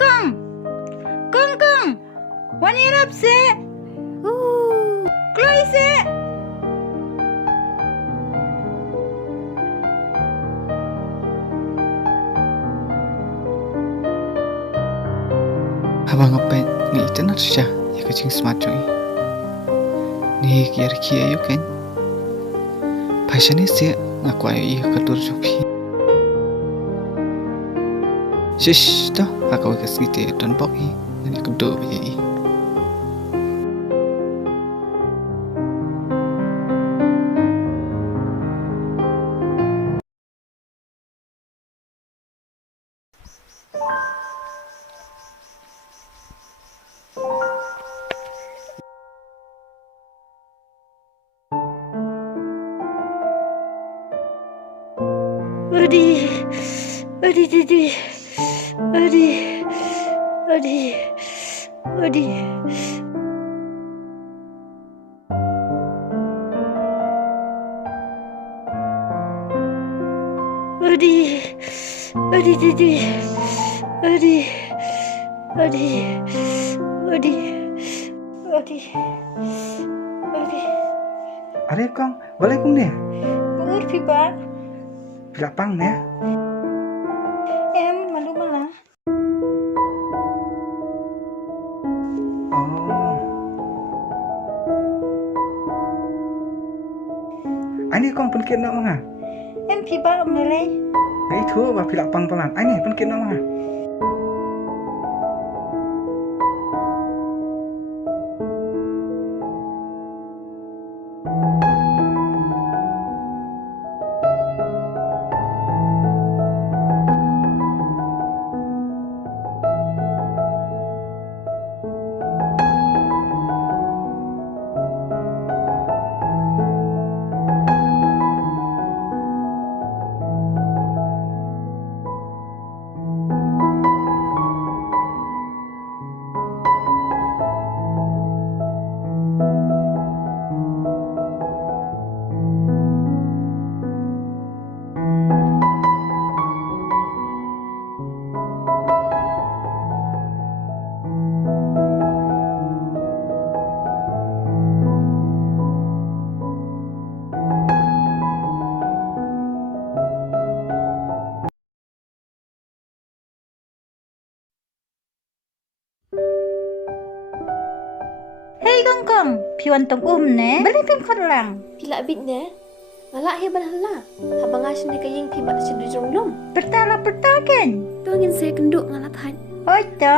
Kong Kong Wan iarap se Kloi se Abang apa ni internet saja ya kecing smart joy ni kiar kia yuk kan passion ni sih ngaku ayo iya ketur jupi shish toh aku ikas gitu dan boki ni kedua begini Are kong, boleh kong ni? Buur piba Pilapang ni? em malu malah Oh. Ini kong penkit nak mana? em piba meleleh Itu bah pilapang pelan. Ini penkit nak mana? Hei Kong piwan tong ne beli pim lang Pila bit ne? Malak he balhala. Habang asin ne kayeng pi mak sedu jonglom. pertala kan Tu ngin saya kenduk ngalat han. oi to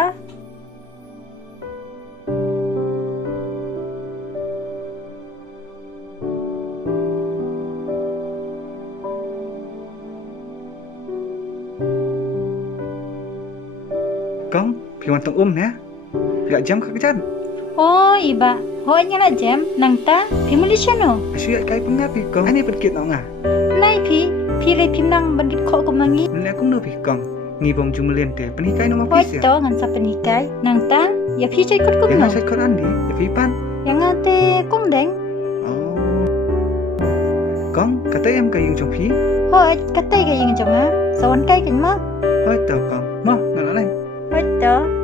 Kong, piwan tong ni? Tidak jam kekejan. oh iba ho nyala jam nang ta pimulisya no Asyik kai pengat pi kong. Ini penkit nak ngah. lai pi le pim nang bandit kho ko mangi Mula aku nu pi kong. Ngibong jumlen te. Penikai nama oi pis ya. to ngan sa penikai nang ta ya pi cai kut kum Yang no saya kau andi. Ya pi pan. yang ate kong deng Oh. Kong, kata em kayung jong pi. hoi katai ga yang jama sawan kai kan ma Hoi tau kong. Mau ngalah lain. oi to